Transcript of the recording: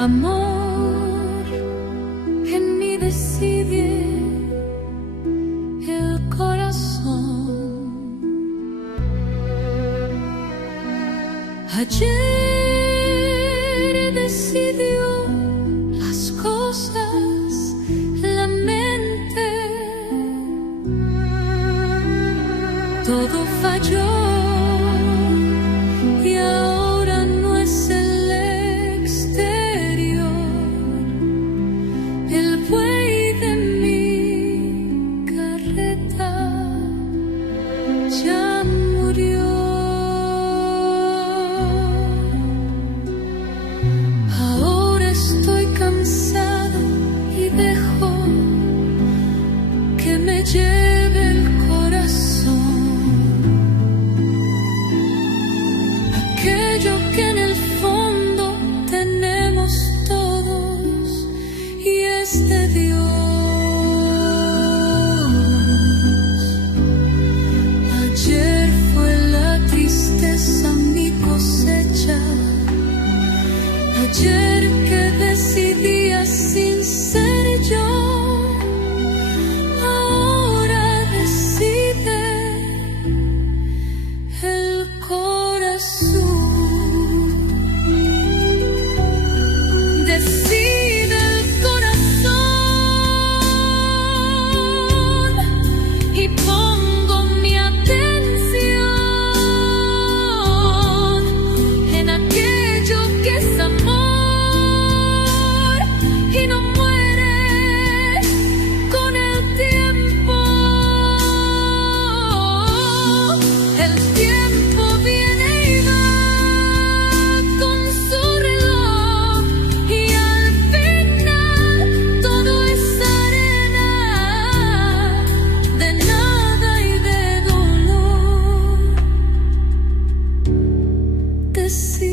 Amor, en mí decide el corazón. Ayer decidió las cosas la mente, todo falló. Ya murió. Ahora estoy cansada y dejo que me lleve el corazón. Aquello que en el fondo tenemos todos y es de Dios. Ayer que decidía sin ser yo, ahora decide el corazón. Decide el corazón y pongo mi atención en aquello que es amor. Y no muere con el tiempo. El tiempo viene y va con su reloj y al final todo es arena de nada y de dolor. Decide